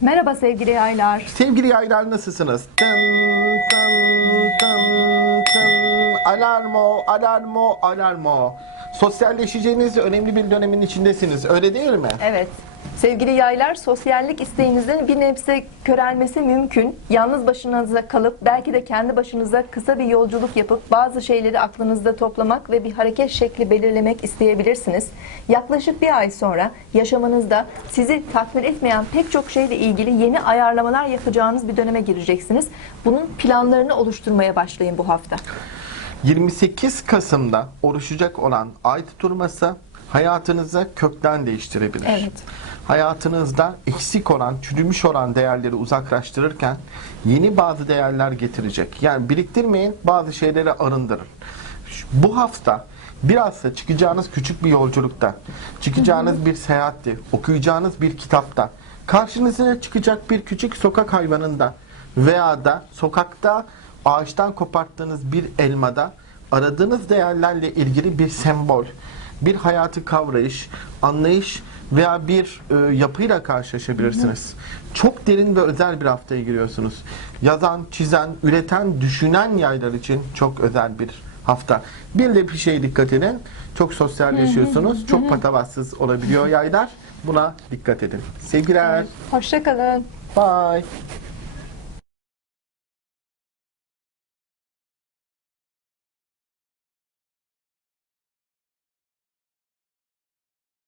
Merhaba sevgili yaylar. Sevgili yaylar nasılsınız? Tın tın tın tın. Alarmo, alarmo, alarmo. Sosyalleşeceğiniz önemli bir dönemin içindesiniz. Öyle değil mi? Evet. Sevgili yaylar, sosyallik isteğinizin bir nebze körelmesi mümkün. Yalnız başınıza kalıp belki de kendi başınıza kısa bir yolculuk yapıp bazı şeyleri aklınızda toplamak ve bir hareket şekli belirlemek isteyebilirsiniz. Yaklaşık bir ay sonra yaşamınızda sizi tatmin etmeyen pek çok şeyle ilgili yeni ayarlamalar yapacağınız bir döneme gireceksiniz. Bunun planlarını oluşturmaya başlayın bu hafta. 28 Kasım'da oluşacak olan ay tutulması hayatınızı kökten değiştirebilir. Evet. Hayatınızda eksik olan, çürümüş olan değerleri uzaklaştırırken yeni bazı değerler getirecek. Yani biriktirmeyin, bazı şeyleri arındırın. Bu hafta biraz da çıkacağınız küçük bir yolculukta, çıkacağınız bir seyahatte, okuyacağınız bir kitapta, karşınıza çıkacak bir küçük sokak hayvanında veya da sokakta ağaçtan koparttığınız bir elmada aradığınız değerlerle ilgili bir sembol, bir hayatı kavrayış, anlayış veya bir e, yapıyla karşılaşabilirsiniz. Çok derin ve özel bir haftaya giriyorsunuz. Yazan, çizen, üreten, düşünen yaylar için çok özel bir hafta. Bir de bir şeye dikkat edin. Çok sosyalleşiyorsunuz. Çok patavatsız olabiliyor yaylar. Buna dikkat edin. Sevgiler. Hoşçakalın. Bye.